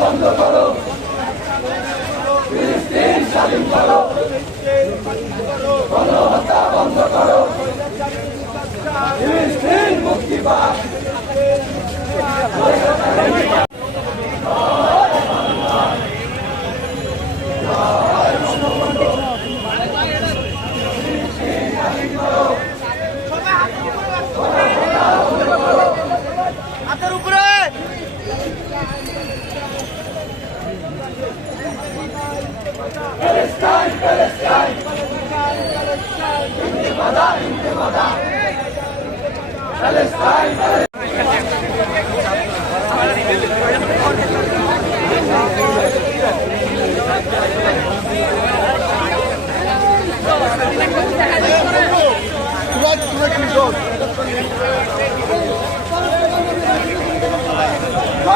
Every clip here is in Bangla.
বন্ধ করো। ফিলিস্তিন স্বাধীন করো। গণহত্যা বন্ধ করো। ফিলিস্তিন মুক্তি পাক। রাহান ভাই রাহান ভাই রাহান রাহান ভাই বলেন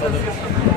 gracias.